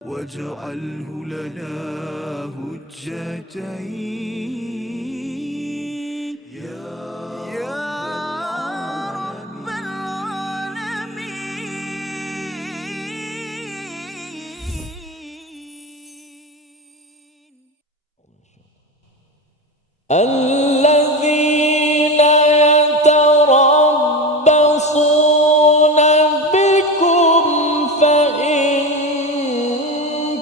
واجعله لنا هجتين يا رب العالمين. الذين يتربصون بكم فإن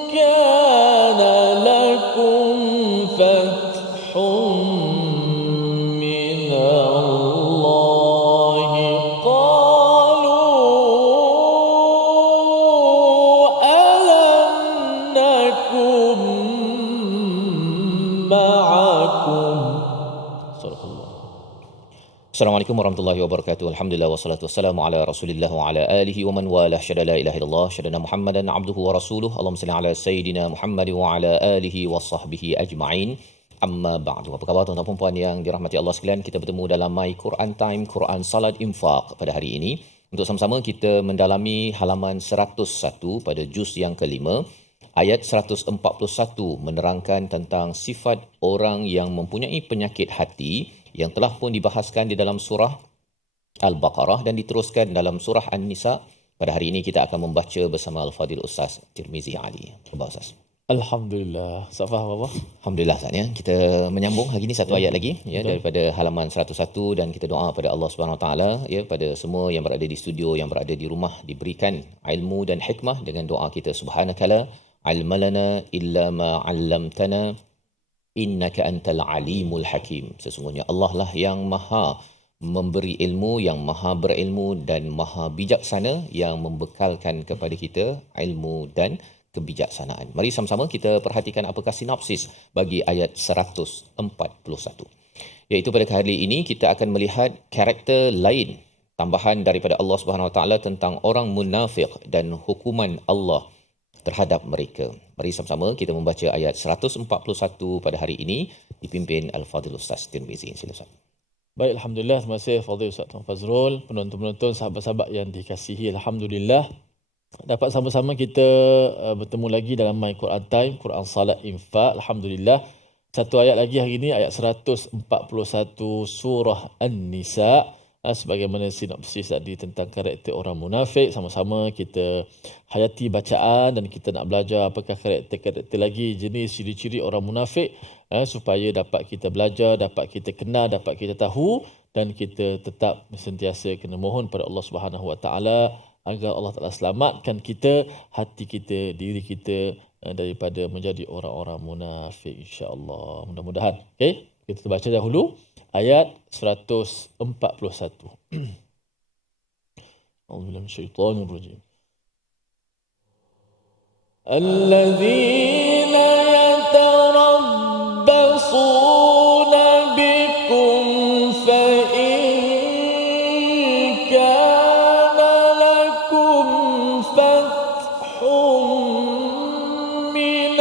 كان لكم فتح من الله قالوا ألم نكن معكم. صدق الله. Assalamualaikum warahmatullahi wabarakatuh. Alhamdulillah wassalatu wassalamu ala Rasulillah wa ala alihi wa man walah. Syada la ilaha illallah, syada Muhammadan abduhu wa rasuluh. Allahumma salli ala sayidina Muhammad wa ala alihi wa sahbihi ajma'in. Amma ba'du. Apa khabar tuan-tuan dan puan yang dirahmati Allah sekalian? Kita bertemu dalam My Quran Time, Quran Salat Infaq pada hari ini. Untuk sama-sama kita mendalami halaman 101 pada juz yang kelima. Ayat 141 menerangkan tentang sifat orang yang mempunyai penyakit hati yang telah pun dibahaskan di dalam surah Al-Baqarah dan diteruskan dalam surah An-Nisa. Pada hari ini kita akan membaca bersama Al-Fadil Ustaz Tirmizi Ali. Cuba Ustaz. Alhamdulillah. Safah apa? Alhamdulillah Ustaz ya. Kita menyambung lagi ni satu ayat lagi ya daripada halaman 101 dan kita doa pada Allah Subhanahu Wa Taala ya pada semua yang berada di studio, yang berada di rumah diberikan ilmu dan hikmah dengan doa kita subhanakala ilmalana illa ma 'allamtana innaka antal alimul hakim. Sesungguhnya Allah lah yang maha memberi ilmu, yang maha berilmu dan maha bijaksana, yang membekalkan kepada kita ilmu dan kebijaksanaan. Mari sama-sama kita perhatikan apakah sinopsis bagi ayat 141. Iaitu pada kali ini kita akan melihat karakter lain tambahan daripada Allah Subhanahu Wa Taala tentang orang munafik dan hukuman Allah terhadap mereka. Mari sama-sama kita membaca ayat 141 pada hari ini dipimpin Al-Fadhil Ustaz Tirmizi. Silakan. Baik, Alhamdulillah. Terima kasih Fadhil Ustaz Tuan Fazrul, penonton-penonton, sahabat-sahabat yang dikasihi. Alhamdulillah dapat sama-sama kita bertemu lagi dalam My Quran Time, Quran Salat Infaq. Alhamdulillah. Satu ayat lagi hari ini, ayat 141 surah An-Nisa. Sebagaimana sinopsis tadi tentang karakter orang munafik, sama-sama kita hayati bacaan dan kita nak belajar apakah karakter-karakter lagi, jenis ciri-ciri orang munafik, supaya dapat kita belajar, dapat kita kenal, dapat kita tahu, dan kita tetap sentiasa kena mohon pada Allah Subhanahu Wa Taala agar Allah Taala selamatkan kita, hati kita, diri kita daripada menjadi orang-orang munafik, insya-Allah. Mudah-mudahan. Okey, kita baca dahulu ayat 141. A'udzubillahi minasyaitonir rajim. Alladzina yatarabbasuna bikum fa in kana lakum fathun min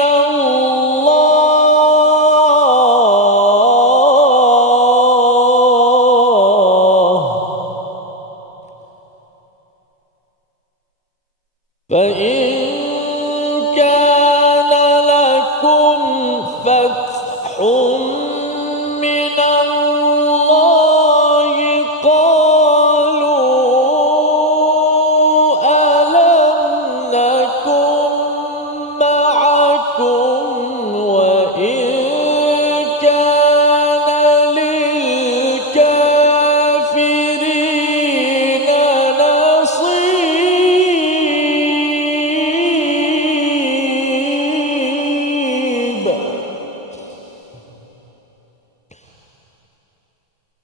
فإن كان لكم فتح من الله قالوا ألم نكن معكم وإن كان للكافرين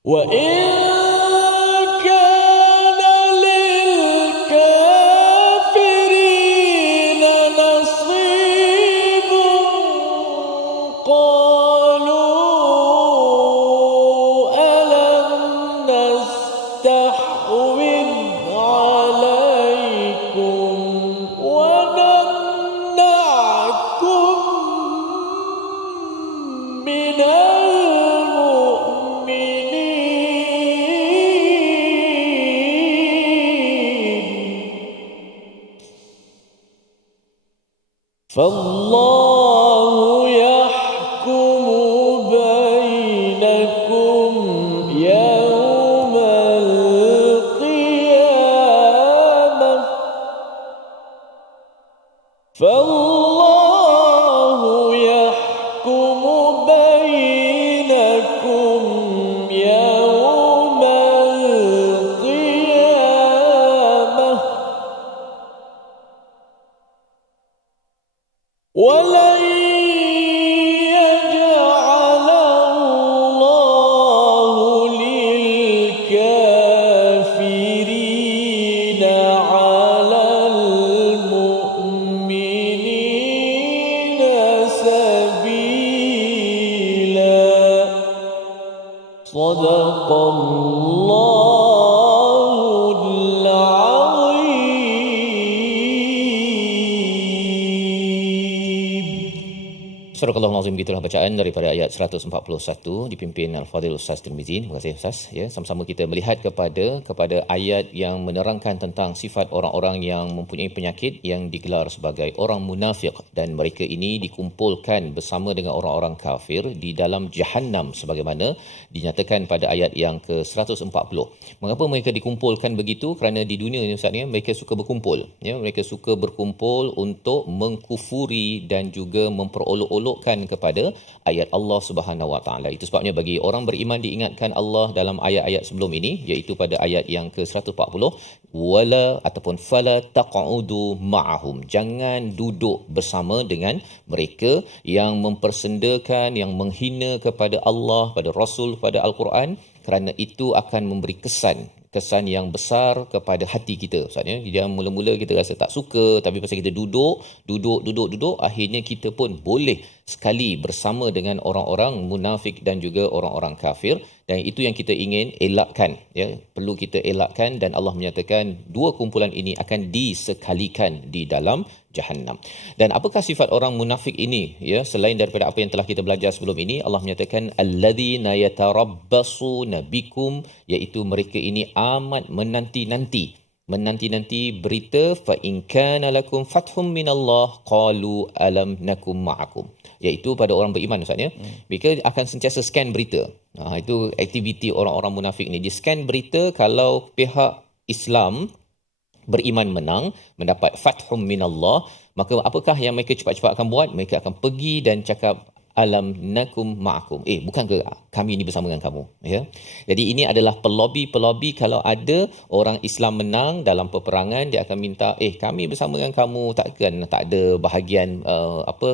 وإن كان للكافرين نصيب قالوا ألم نستحوذ عليكم ونمنعكم من المؤمنين فالله يحكم بينكم يوم القيامة فالله يحكم بينكم يوم القيامة ولن يجعل الله للكافرين على المؤمنين سبيلا صدق الله العظيم. Surah Al-Azim, gitulah bacaan daripada ayat 141 dipimpin Al-Fadhil Ustaz Tirmizi. Terima kasih Ustaz. Ya, sama-sama kita melihat kepada ayat yang menerangkan tentang sifat orang-orang yang mempunyai penyakit yang digelar sebagai orang munafik, dan mereka ini dikumpulkan bersama dengan orang-orang kafir di dalam Jahannam sebagaimana dinyatakan pada ayat yang ke-140. Mengapa mereka dikumpulkan begitu? Kerana di dunia ni Ustaz ni mereka suka berkumpul. Ya, mereka suka berkumpul untuk mengkufuri dan juga memperolok-olokkan kepada ayat Allah Subhanahu Wa Taala. Itu sebabnya bagi orang beriman diingatkan Allah dalam ayat-ayat sebelum ini, iaitu pada ayat yang ke-140, wala ataupun fala taq'udu ma'ahum. Jangan duduk bersama dengan mereka yang mempersendakan, yang menghina kepada Allah, pada Rasul, pada Al-Quran, kerana itu akan memberi kesan yang besar kepada hati kita. Maksudnya dia mula-mula kita rasa tak suka, tapi pasal kita duduk, akhirnya kita pun boleh sekali bersama dengan orang-orang munafik dan juga orang-orang kafir, dan itu yang kita ingin elakkan, ya, perlu kita elakkan, dan Allah menyatakan dua kumpulan ini akan disekalikan di dalam Jahannam. Dan apakah sifat orang munafik ini, ya, selain daripada apa yang telah kita belajar sebelum ini? Allah menyatakan alladzina yatarabbasuna bikum, iaitu mereka ini amat menanti-nanti berita fa in kana lakum fathum minallah qalu alam nakum ma'akum, iaitu pada orang beriman Ustaz ya. Mereka akan sentiasa scan berita. Itu aktiviti orang-orang munafik ni. Dia scan berita kalau pihak Islam beriman menang, mendapat fathum minallah, maka apakah yang mereka cepat-cepat akan buat? Mereka akan pergi dan cakap alam nakum ma'akum. Bukan ke kami ni bersama dengan kamu, ya. Jadi ini adalah pelobi kalau ada orang Islam menang dalam peperangan, dia akan minta kami bersama dengan kamu, takkan tak ada bahagian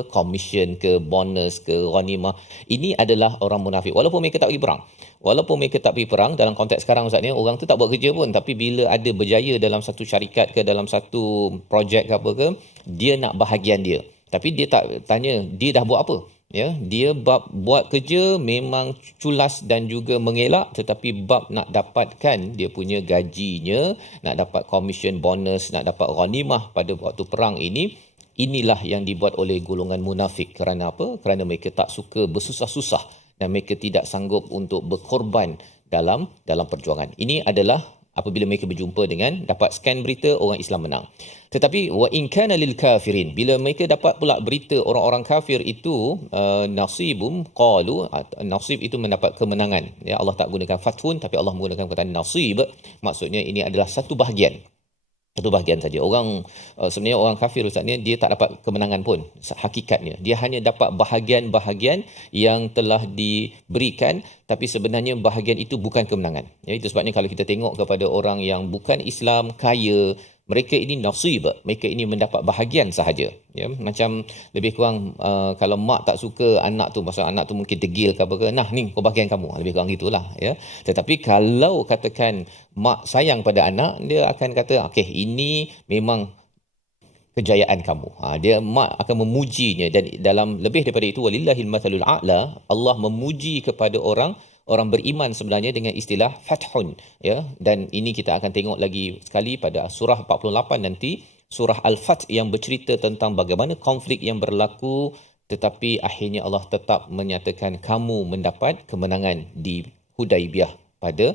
commission ke bonus ke ghanimah. Ini adalah orang munafik walaupun mereka tak pergi perang. Dalam konteks sekarang Ustaz ni, orang tu tak buat kerja pun, tapi bila ada berjaya dalam satu syarikat ke dalam satu projek ke apa ke, dia nak bahagian dia. Tapi dia tak tanya dia dah buat apa. Ya, dia bab buat kerja memang culas dan juga mengelak, tetapi bab nak dapatkan dia punya gajinya, nak dapat commission bonus, nak dapat ghanimah pada waktu perang ini, inilah yang dibuat oleh golongan munafik. Kerana apa? Kerana mereka tak suka bersusah-susah dan mereka tidak sanggup untuk berkorban dalam perjuangan. Ini adalah apabila mereka berjumpa dengan dapat scan berita orang Islam menang. Tetapi wa in kana lil kafirin, bila mereka dapat pula berita orang-orang kafir itu nasibum qalu, nasib itu mendapat kemenangan, ya. Allah tak gunakan fathun, tapi Allah menggunakan perkataan nasib. Maksudnya ini adalah satu bahagian saja. Orang sebenarnya orang kafir Ustaz ni, dia tak dapat kemenangan pun hakikatnya. Dia hanya dapat bahagian-bahagian yang telah diberikan, tapi sebenarnya bahagian itu bukan kemenangan. Ya, itu sebabnya kalau kita tengok kepada orang yang bukan Islam kaya, mereka ini nasib, mereka ini mendapat bahagian sahaja. Ya, macam lebih kurang kalau mak tak suka anak tu, pasal anak tu mungkin degil ke apa ke, nah ni kau bahagian kamu, lebih kurang gitulah, ya. Tetapi kalau katakan mak sayang pada anak, dia akan kata okey, ini memang kejayaan kamu. Dia mak akan memujinya, dan dalam lebih daripada itu walillahil mathalul a'la, Allah memuji kepada orang beriman sebenarnya dengan istilah fathun, ya. Dan ini kita akan tengok lagi sekali pada surah 48 nanti, surah Al-Fath, yang bercerita tentang bagaimana konflik yang berlaku, tetapi akhirnya Allah tetap menyatakan kamu mendapat kemenangan di Hudaibiyah pada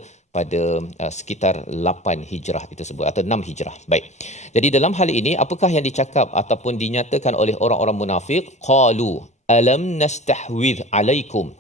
sekitar 8 Hijrah itu sebut atau 6 Hijrah. Baik. Jadi dalam hal ini apakah yang dicakap ataupun dinyatakan oleh orang-orang munafik? Qalu alam nastahwidh alaikum.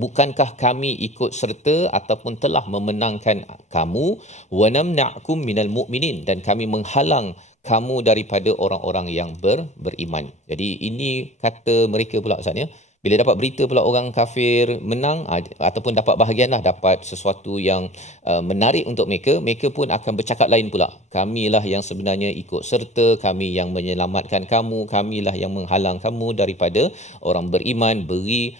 Bukankah kami ikut serta ataupun telah memenangkan kamu wa namna'kum minal mu'minin, dan kami menghalang kamu daripada orang-orang yang beriman. Jadi ini kata mereka pula Ustaz ya. Bila dapat berita pula orang kafir menang ataupun dapat bahagianlah, dapat sesuatu yang menarik untuk mereka, mereka pun akan bercakap lain pula. Kamilah yang sebenarnya ikut serta, kami yang menyelamatkan kamu, kamilah yang menghalang kamu daripada orang beriman, beri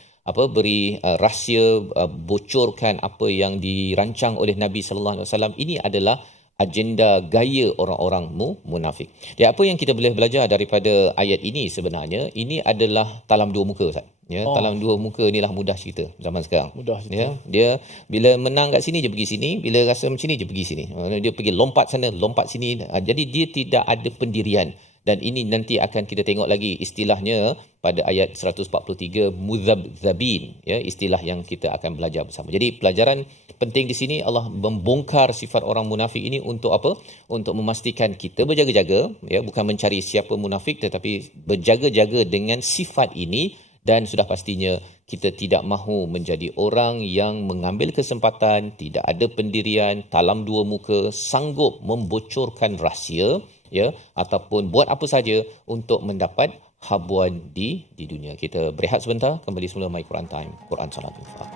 rahsia, bocorkan apa yang dirancang oleh Nabi sallallahu alaihi wasallam. Ini adalah agenda gaya orang-orang munafik. Jadi apa yang kita boleh belajar daripada ayat ini sebenarnya, ini adalah talam dua muka Ustaz. Ya, talam dua muka inilah mudah cerita zaman sekarang. Mudah cerita. Ya, dia bila menang kat sini dia pergi sini, bila rasa macam ni dia pergi sini. Dia pergi lompat sana, lompat sini. Jadi dia tidak ada pendirian. Dan ini nanti akan kita tengok lagi istilahnya pada ayat 143, muzabzabin, ya, istilah yang kita akan belajar bersama. Jadi pelajaran penting di sini, Allah membongkar sifat orang munafik ini untuk apa? Untuk memastikan kita berjaga-jaga, ya, bukan mencari siapa munafik tetapi berjaga-jaga dengan sifat ini, dan sudah pastinya kita tidak mahu menjadi orang yang mengambil kesempatan, tidak ada pendirian, talam dua muka, sanggup membocorkan rahsia, ya, ataupun buat apa saja untuk mendapat habuan di dunia. Kita berehat sebentar, kembali semula My Quran Time, Quran Salat Infaq.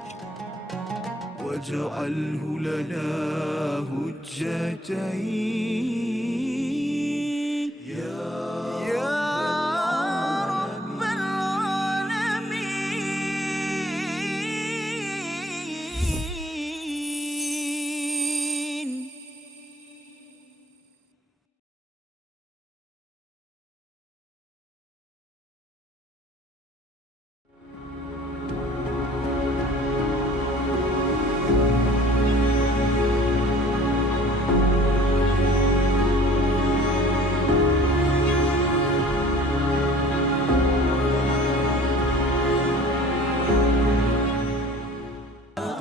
واجعله لنا هجتين يا رب العالمين.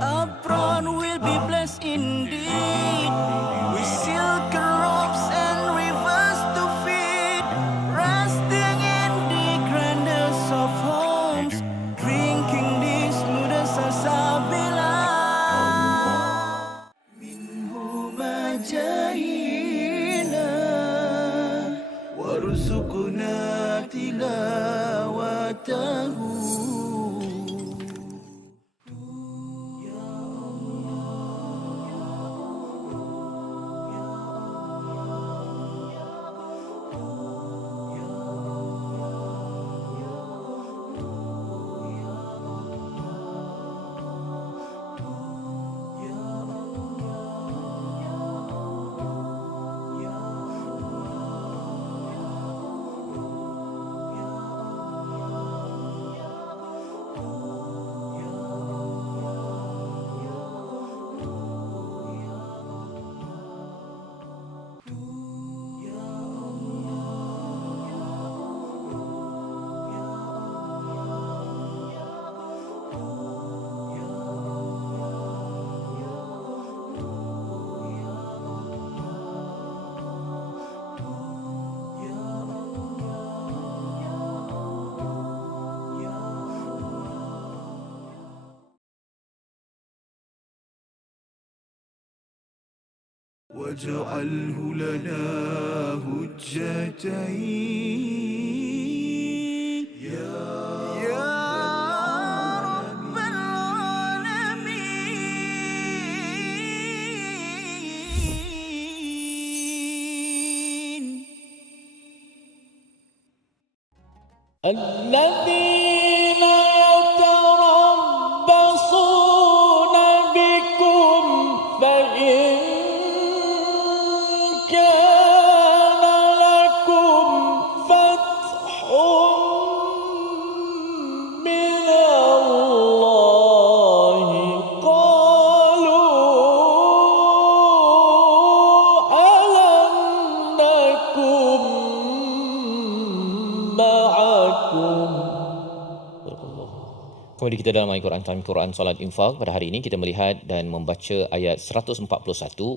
Apron will be blessed indeed with silk robes and rivers to feed, resting in the grandest of homes, drinking the smoothest salsabila. Minhu majahina warzuqna tilawatahu. واجعله لنا هجتين يا رب العالمين. الذين يتربصون بكم فإن كان لكم فتح من الله قالوا ألم نكن معكم. Kembali kita dalam Al-Quran Time, Quran Salat Infak. Pada hari ini kita melihat dan membaca ayat 141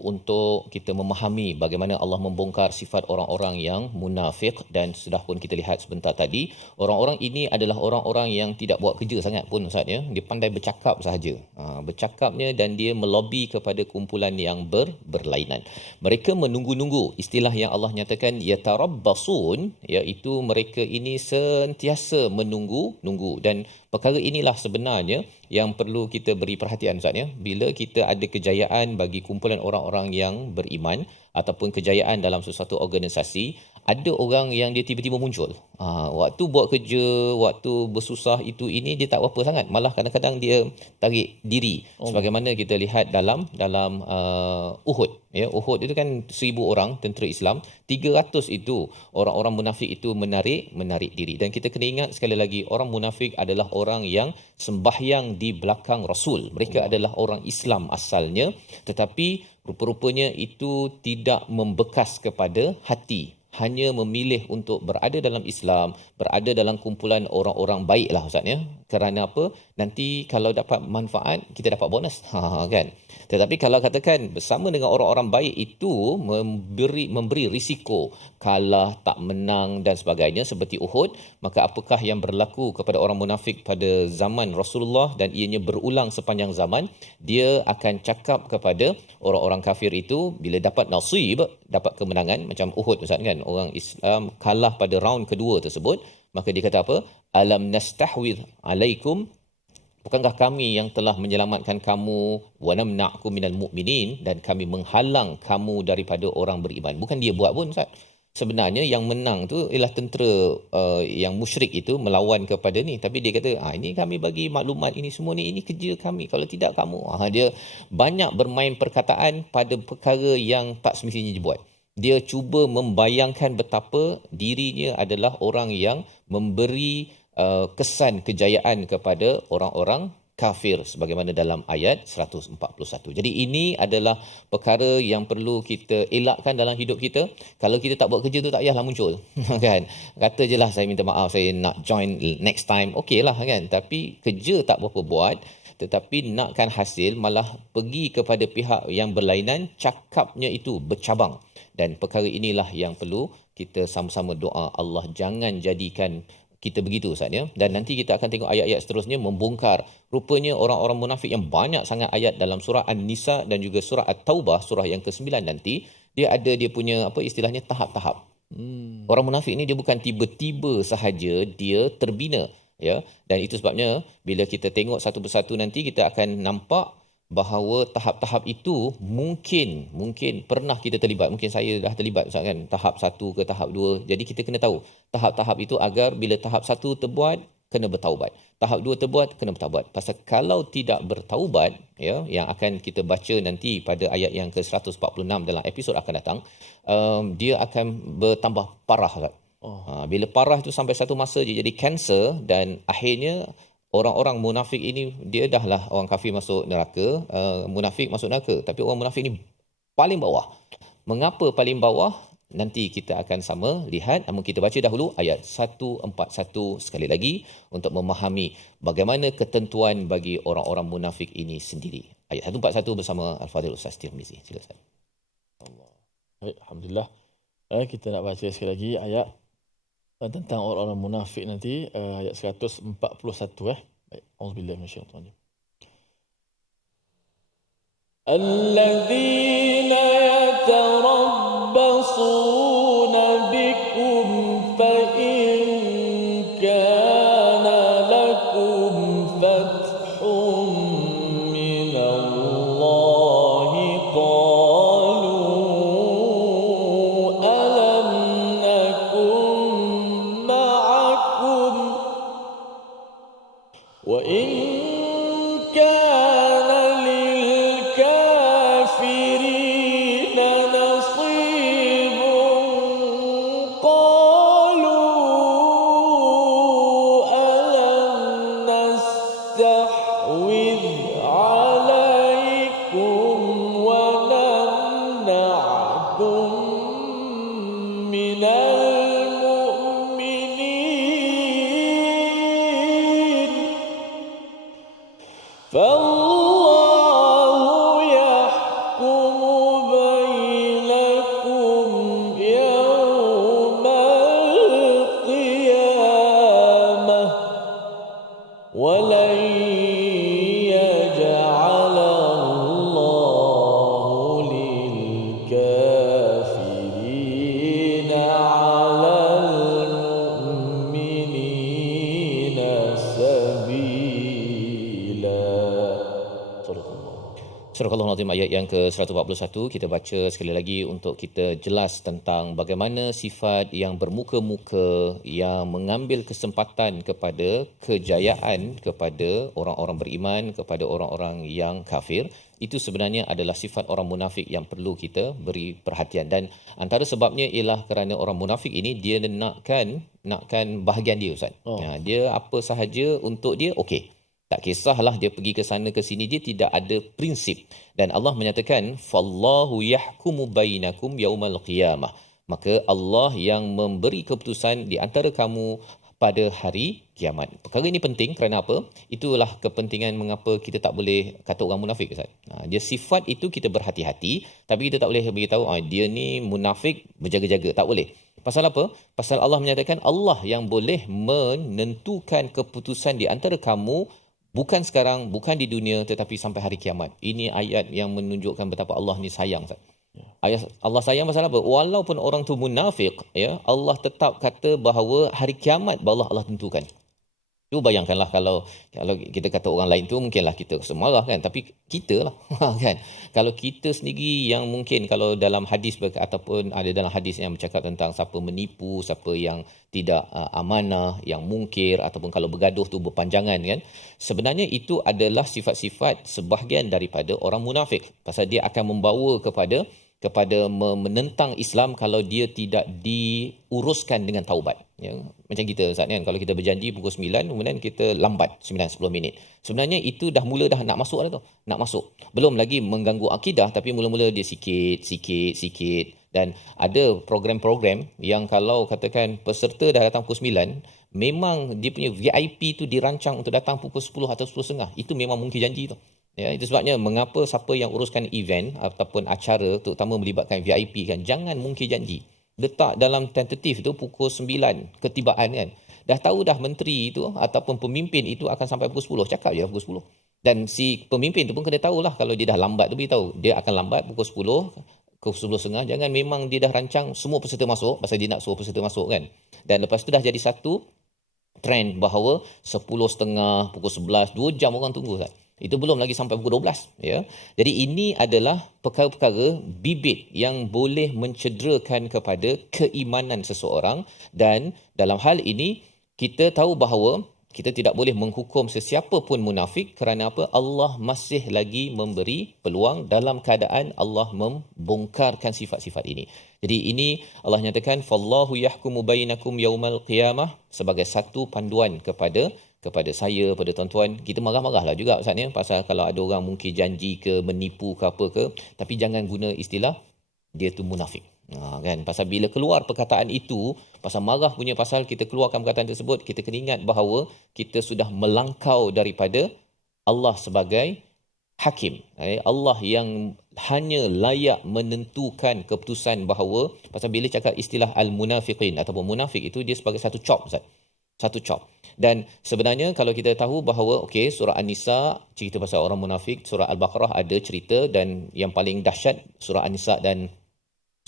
untuk kita memahami bagaimana Allah membongkar sifat orang-orang yang munafik. Dan sudah pun kita lihat sebentar tadi, orang-orang ini adalah orang-orang yang tidak buat kerja sangat pun Ustaz ya. Dia pandai bercakap sahaja. Bercakapnya dan dia melobi kepada kumpulan yang berlainan. Mereka menunggu-nunggu. Istilah yang Allah nyatakan yatarabbasun, iaitu mereka ini sentiasa menunggu dan perkara inilah sebenarnya yang perlu kita beri perhatian Ustaz ya. Bila kita ada kejayaan bagi kumpulan orang-orang yang beriman ataupun kejayaan dalam sesuatu organisasi, ada orang yang dia tiba-tiba muncul. Waktu buat kerja, waktu bersusah ini dia tak apa sangat. Malah kadang-kadang dia tarik diri. Sebagaimana kita lihat dalam Uhud. Ya, Uhud itu kan 1,000 orang tentera Islam, 300 itu orang-orang munafik itu menarik diri. Dan kita kena ingat sekali lagi, orang munafik adalah orang yang sembahyang di belakang Rasul. Mereka adalah orang Islam asalnya, tetapi rupa-rupanya itu tidak membekas kepada hati. Hanya memilih untuk berada dalam Islam, berada dalam kumpulan orang-orang baik lah Ustaz ya. Kerana apa? Nanti kalau dapat manfaat, kita dapat bonus. Kan? Tetapi kalau katakan bersama dengan orang-orang baik itu memberi risiko kalah, tak menang dan sebagainya seperti Uhud, maka apakah yang berlaku kepada orang munafik pada zaman Rasulullah dan ianya berulang sepanjang zaman? Dia akan cakap kepada orang-orang kafir itu bila dapat nasib, dapat kemenangan macam Uhud Ustaz kan, orang Islam kalah pada round kedua tersebut, maka dia kata apa? Alam nastahwidh alaikum, bukankah kami yang telah menyelamatkan kamu, wa namna'kum minal mu'minin, dan kami menghalang kamu daripada orang beriman. Bukan dia buat pun Ustaz. Sebenarnya yang menang tu ialah tentera yang musyrik itu melawan kepada ni, tapi dia kata ini kami bagi maklumat ini semua ni, ini kerja kami, kalau tidak kamu. Dia banyak bermain perkataan pada perkara yang tak semestinya dibuat. Dia cuba membayangkan betapa dirinya adalah orang yang memberi kesan kejayaan kepada orang-orang kafir sebagaimana dalam ayat 141. Jadi ini adalah perkara yang perlu kita elakkan dalam hidup kita. Kalau kita tak buat kerja tu tak payahlah muncul. Kan? Kata je lah saya minta maaf, saya nak join next time. Okey lah kan. Tapi kerja tak berapa buat. Tetapi nakkan hasil malah pergi kepada pihak yang berlainan, cakapnya itu bercabang. Dan perkara inilah yang perlu kita sama-sama doa Allah jangan jadikan kita begitu Ustaz ya. Dan nanti kita akan tengok ayat-ayat seterusnya membongkar rupanya orang-orang munafik yang banyak sangat ayat dalam surah An-Nisa dan juga surah At-Taubah, surah yang ke-9 nanti, dia ada dia punya istilahnya tahap-tahap. Orang munafik ni dia bukan tiba-tiba sahaja dia terbina ya. Dan itu sebabnya bila kita tengok satu persatu nanti kita akan nampak bahawa tahap-tahap itu mungkin pernah kita terlibat. Mungkin saya dah terlibat Ustaz kan, tahap 1 ke tahap 2. Jadi kita kena tahu tahap-tahap itu agar bila tahap 1 terbuat kena bertaubat, tahap 2 terbuat kena bertaubat. Pasal kalau tidak bertaubat ya, yang akan kita baca nanti pada ayat yang ke-146 dalam episod akan datang, dia akan bertambah parah Ustaz. Bila parah tu sampai satu masa je jadi kanser, dan akhirnya orang-orang munafik ini, dia dahlah orang kafir masuk neraka, munafik masuk neraka, tapi orang munafik ni paling bawah. Mengapa paling bawah? Nanti kita akan sama lihat. Namun kita baca dahulu ayat 141 sekali lagi untuk memahami bagaimana ketentuan bagi orang-orang munafik ini sendiri. Ayat 141 bersama Al-Fadhil Ustaz Tirmizi. Sila Ustaz. Baik, alhamdulillah. Kita nak baca sekali lagi ayat tentang orang-orang munafik nanti, ayat 141 Baik, auzubillahi minasyaitanir rajim. Alladzina yatarabbasuna bikum fa in kana lakum fathun min Allahi qalu alam nakum ma'akum wa in kana lil kafirina nasibun qalu alam nastahwidh alaykum wa namna'kum minal mu'minin فالله يحكم بينكم يوم القيامة ولن يجعل الله للكافرين على المؤمنين سبيلا. صدق الله. Surah Al-Azim ayat yang ke-141 kita baca sekali lagi untuk kita jelas tentang bagaimana sifat yang bermuka-muka yang mengambil kesempatan kepada kejayaan kepada orang-orang beriman, kepada orang-orang yang kafir, itu sebenarnya adalah sifat orang munafik yang perlu kita beri perhatian. Dan antara sebabnya ialah kerana orang munafik ini dia nakkan bahagian dia, Ustaz. Dia apa sahaja untuk dia okey. Tak kisahlah dia pergi ke sana ke sini, dia tidak ada prinsip. Dan Allah menyatakan fallahu yahkumu bainakum yaumal qiyamah. Maka Allah yang memberi keputusan di antara kamu pada hari kiamat. Perkara ini penting kerana apa? Itulah kepentingan mengapa kita tak boleh kata orang munafik, Ustaz. Dia sifat itu kita berhati-hati, tapi kita tak boleh beritahu dia ni munafik, berjaga-jaga, tak boleh. Pasal apa? Pasal Allah menyatakan Allah yang boleh menentukan keputusan di antara kamu, bukan sekarang, bukan di dunia, tetapi sampai hari kiamat. Ini ayat yang menunjukkan betapa Allah ni sayang. Ayat Allah sayang pasal apa? Walaupun orang tu munafik, ya, Allah tetap kata bahawa hari kiamat bahawa Allah tentukan. Tu bayangkanlah kalau kita kata orang lain tu mungkinlah kita semarah kan, tapi kita lah kan. Kalau kita sendiri yang mungkin kalau dalam hadis ataupun ada dalam hadis yang bercakap tentang siapa menipu, siapa yang tidak amanah, yang mungkir ataupun kalau bergaduh tu berpanjangan kan. Sebenarnya itu adalah sifat-sifat sebahagian daripada orang munafik. Pasal dia akan membawa kepada menentang Islam kalau dia tidak diuruskan dengan taubat. Ya, macam kita Ustaz kan, kalau kita berjanji pukul 9 kemudian kita lambat 9-10 minit. Sebenarnya itu dah mula dah nak masuk dah tu. Nak masuk. Belum lagi mengganggu akidah, tapi mula-mula dia sikit dan ada program-program yang kalau katakan peserta dah datang pukul 9, memang dia punya VIP tu dirancang untuk datang pukul 10 atau 10.30. Itu memang mungkin janji tu. Ya, itu sebabnya mengapa siapa yang uruskan event ataupun acara terutama melibatkan VIP kan, jangan mungkir janji. Letak dalam tentatif tu pukul 9 ketibaan kan. Dah tahu dah menteri itu ataupun pemimpin itu akan sampai pukul 10. Cakap je pukul 10. Dan si pemimpin tu pun kena tahulah kalau dia dah lambat tu beritahu. Dia akan lambat pukul 10 ke 11.30. Jangan memang dia dah rancang semua peserta masuk pasal dia nak suruh peserta masuk kan. Dan lepas tu dah jadi satu trend bahawa 10.30, pukul 11, 2 jam orang tunggu kan. Itu belum lagi sampai pukul 12 ya. Jadi ini adalah perkara-perkara bibit yang boleh mencederakan kepada keimanan seseorang, dan dalam hal ini kita tahu bahawa kita tidak boleh menghukum sesiapa pun munafik kerana apa? Allah masih lagi memberi peluang dalam keadaan Allah membongkarkan sifat-sifat ini. Jadi ini Allah nyatakan fallahu yahkumu bainakum yaumal qiyamah sebagai satu panduan kepada saya, pada tuan-tuan. Kita marah-marahlah juga Ustaz ni pasal kalau ada orang mungkin janji ke menipu ke apa ke, tapi jangan guna istilah dia tu munafik. Kan, pasal bila keluar perkataan itu, pasal marah punya pasal kita keluarkan perkataan tersebut, kita kena ingat bahawa kita sudah melangkau daripada Allah sebagai hakim. Allah yang hanya layak menentukan keputusan bahawa, pasal bila cakap istilah al-munafiqin ataupun munafik itu dia sebagai satu chop Ustaz. Satu chop. Dan sebenarnya kalau kita tahu bahawa okey, surah An-Nisa cerita pasal orang munafik, surah Al-Baqarah ada cerita, dan yang paling dahsyat surah An-Nisa dan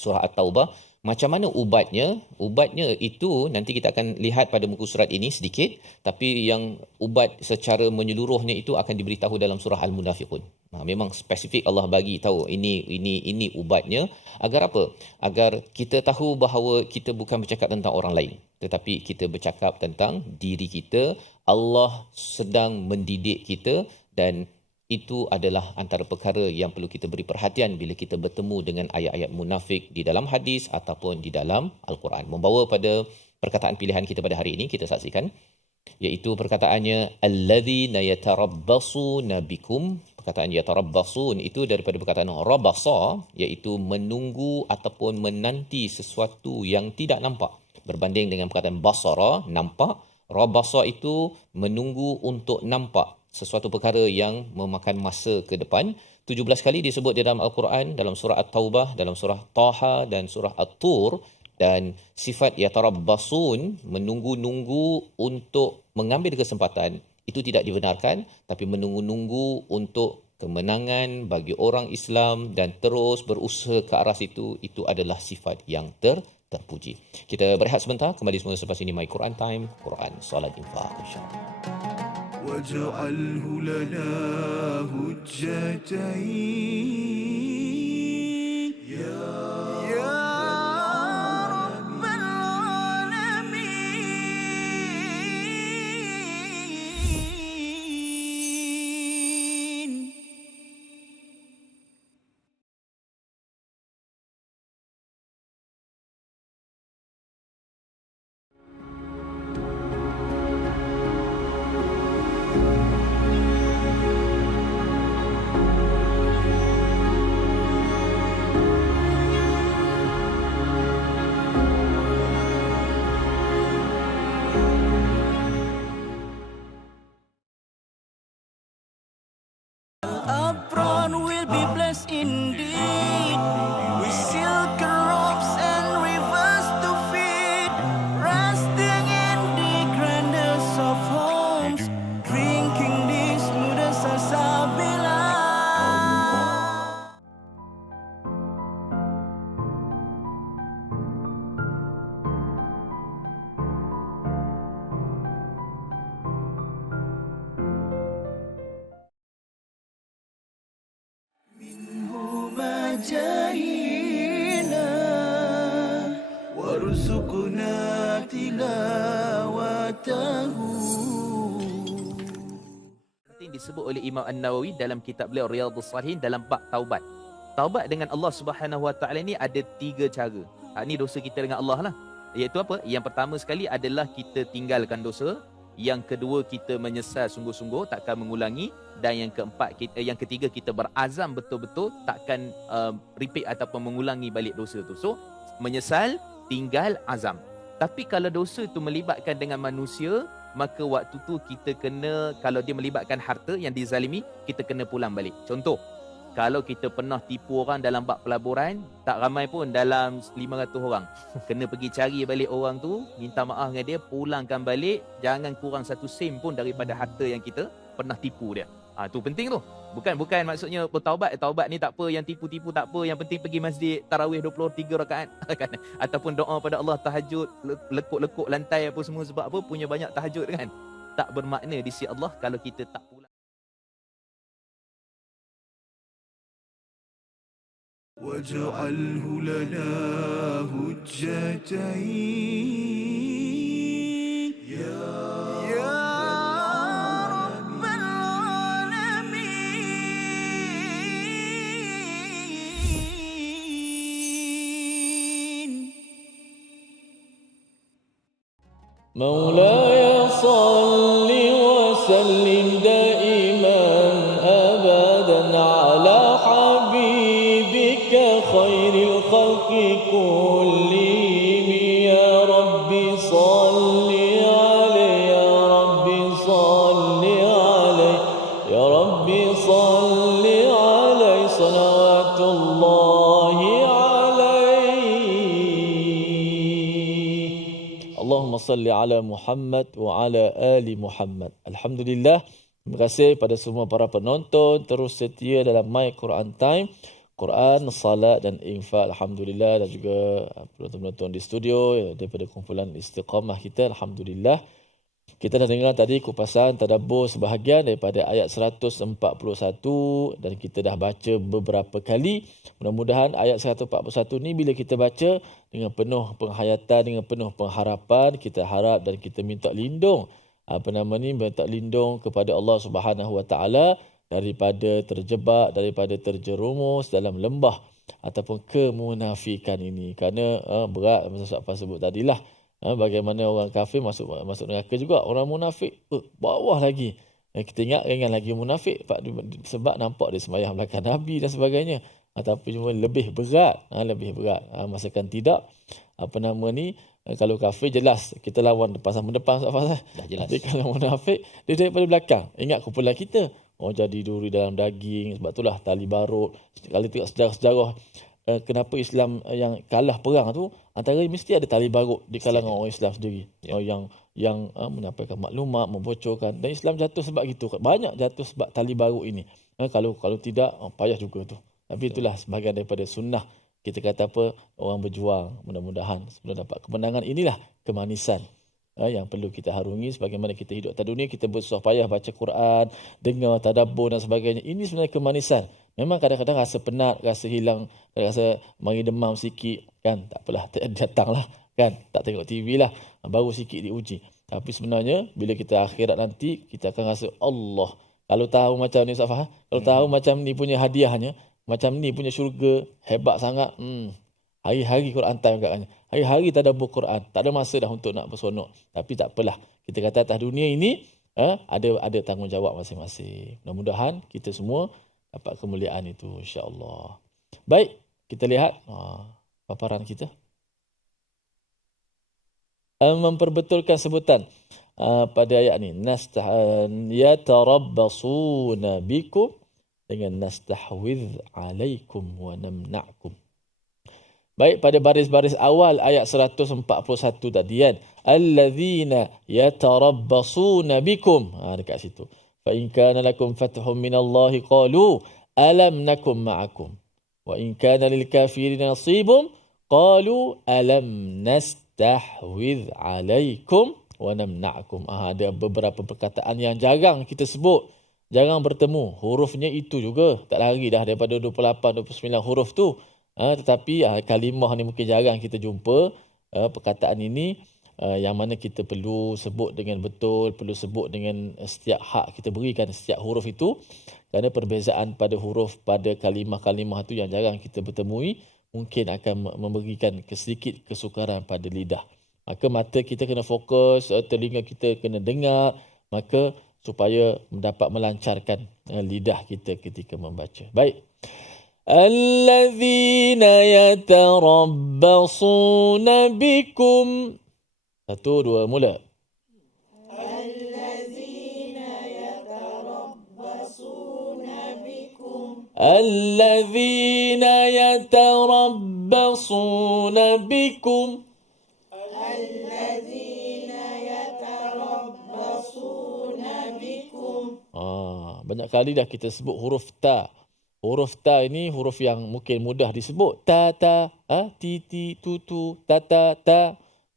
surah At-Taubah. Macam mana ubatnya? Ubatnya itu nanti kita akan lihat pada muka surat ini sedikit, tapi yang ubat secara menyeluruhnya itu akan diberitahu dalam surah Al-Munafiqun. Memang spesifik Allah bagi tahu ini ubatnya. Agar apa? Agar kita tahu bahawa kita bukan bercakap tentang orang lain, tetapi kita bercakap tentang diri kita. Allah sedang mendidik kita, dan itu adalah antara perkara yang perlu kita beri perhatian bila kita bertemu dengan ayat-ayat munafik di dalam hadis ataupun di dalam Al-Quran. Membawa pada perkataan pilihan kita pada hari ini, kita saksikan, iaitu perkataannya alladzina yatarabbasuna bikum. Perkataan yatarabbasun itu daripada perkataan rabasa, iaitu menunggu ataupun menanti sesuatu yang tidak nampak, berbanding dengan perkataan basara, nampak. Rabasa itu menunggu untuk nampak. sesuatu perkara yang memakan masa ke depan. 17 kali disebut di dalam Al-Quran, dalam surah At-Taubah, dalam surah Taha dan surah At-Tur. Dan sifat yatarabbasun, menunggu-nunggu untuk mengambil kesempatan, itu tidak dibenarkan, tapi menunggu-nunggu untuk kemenangan bagi orang Islam dan terus berusaha ke arah situ, itu adalah sifat yang terpuji. Kita berehat sebentar, kembali semula selepas ini My Quran Time, Quran Salat Infaq, insya-Allah. واجعله لنا هجتين يا رب العالمين. Apron will be blessed indeed with silk robes and rivers to feed, resting in the grandest of homes, drinking the smoothest salsabila. مجاهينا وارزقنا تلاوته. Yang disebut oleh Imam An-Nawawi dalam kitab beliau Riyadhus Shalihin dalam bab taubat. Taubat dengan Allah Subhanahu Wa Taala ni ada 3 cara. Ni dosa kita dengan Allah lah. Iaitu apa? Yang pertama sekali adalah kita tinggalkan dosa. Yang kedua, kita menyesal sungguh-sungguh, takkan mengulangi. Dan yang yang ketiga, kita berazam betul-betul takkan repeat ataupun mengulangi balik dosa tu. So, menyesal, tinggal, azam. Tapi kalau dosa itu melibatkan dengan manusia, maka waktu tu kita kena, kalau dia melibatkan harta yang dizalimi, kita kena pulang balik. Contoh, kalau kita pernah tipu orang dalam bab pelaburan, tak ramai pun, dalam 500 orang. Kena pergi cari balik orang tu, minta maaf dengan dia, pulangkan balik, jangan kurang 1 sen pun daripada harta yang kita pernah tipu dia. Tu penting tu. Bukan maksudnya bertaubat. Taubat ni tak apa, yang tipu-tipu tak apa, yang penting pergi masjid tarawih 23 rakaat kan. Ataupun doa pada Allah, tahajud, lekuk-lekuk lantai apa semua, sebab apa? Punya banyak tahajud kan. Tak bermakna di sisi Allah kalau kita tak pulang. واجعله لنا هجتين يا رب العالمين. مولاي صل وسلم دائما أبدا على حبيبك خير الخلق كلهم يا ربي صل عليه يا ربي صل عليه يا ربي صل عليه صلوات الله عليه. اللهم صل على Muhammad wa ala ali Muhammad. Alhamdulillah. Terima kasih pada semua para penonton terus setia dalam My Quran Time, Quran, Salat dan Infak. Alhamdulillah. Dan juga penonton-penonton di studio daripada kumpulan Istiqamah kita. Alhamdulillah. Kita dah dengar tadi kupasan tadabbur sebahagian daripada ayat 141 dan kita dah baca beberapa kali. Mudah-mudahan ayat 141 ni bila kita baca dengan penuh penghayatan, dengan penuh pengharapan, kita harap dan kita minta lindung minta lindung kepada Allah Subhanahu Wa Taala daripada terjebak, daripada terjerumus dalam lembah ataupun kemunafikan ini. Kerana berat macam apa sebut tadilah. Bagaimana orang kafir masuk neraka juga, orang munafik bawah lagi. Kita ingat ringan lagi munafik sebab nampak dia sembahyang belakang Nabi dan sebagainya. Tapi cuma lebih berat, masakan tidak Kalau kafir jelas kita lawan depan sama depan Ustaz Fazal. Dah jelas. Tapi kalau munafik dia daripada belakang. Ingat kumpulan kita. Oh jadi duri dalam daging. Sebab itulah tali barut. Kalau tengok sejarah-sejarah kenapa Islam yang kalah perang tu, antara mesti ada tali barut di kalangan orang Islam sendiri. Yang menyampaikan maklumat, membocorkan. Dan Islam jatuh sebab gitu. Banyak jatuh sebab tali barut ini. Kalau tidak payah juga tu. Tapi itulah sebahagian daripada sunnah. Kita kata apa? Orang berjuang. Mudah-mudahan sebelum dapat kemenangan, inilah kemanisan yang perlu kita harungi sebagaimana kita hidup atas dunia. Kita bersusah payah baca Quran, dengar tadabbur dan sebagainya. Ini sebenarnya kemanisan. Memang kadang-kadang rasa penat, rasa hilang, rasa mari demam sikit kan. Tak apalah, datanglah kan. Tak tengok TV lah, baru sikit diuji. Tapi sebenarnya bila kita akhirat nanti, kita akan rasa Allah. Kalau tahu macam ni Ustaz Faham, kalau tahu macam ni punya hadiahnya, macam ni punya syurga, hebat sangat. Hari-hari Quran time agaknya. Hari-hari tadabbur Quran. Tak ada masa dah untuk nak bersonok. Tapi tak apalah. Kita kata atas dunia ini ada tanggungjawab masing-masing. Mudah-mudahan kita semua dapat kemuliaan itu, insya-Allah. Baik, kita lihat paparan kita. Memperbetulkan sebutan pada ayat ni. Yatarabbasuna bikum dengan nastahwidh alaikum wa namna'kum. Baik, pada baris-baris awal ayat 141 tadi kan. Allazina yatarabbasuna bikum. Dekat situ. Fa in kana lakum fathun minallahi qalu alam nakum ma'akum. Wa in kana lil kafirin nasibum qalu alam nastahwidh alaikum wa namna'kum. Ada beberapa perkataan yang jarang kita sebut. Jarang bertemu. Hurufnya itu juga. Tak lari dah daripada 28-29 huruf tu. Tetapi kalimah ni mungkin jarang kita jumpa perkataan ini yang mana kita perlu sebut dengan betul, perlu sebut dengan setiap hak kita berikan setiap huruf itu, kerana perbezaan pada huruf pada kalimah-kalimah itu yang jarang kita bertemui mungkin akan memberikan sedikit kesukaran pada lidah. Maka mata kita kena fokus, telinga kita kena dengar, maka supaya dapat melancarkan lidah kita ketika membaca. Baik. Allazina yatarabbasuna bikum. 1, 2, mula. Allazina yatarabbasuna bikum. Allazina yatarabbasuna bikum. Allazina yatarabbasuna bikum. Banyak kali dah kita sebut huruf ta. Huruf ta ini huruf yang mungkin mudah disebut. Ta, ti, tu, ta.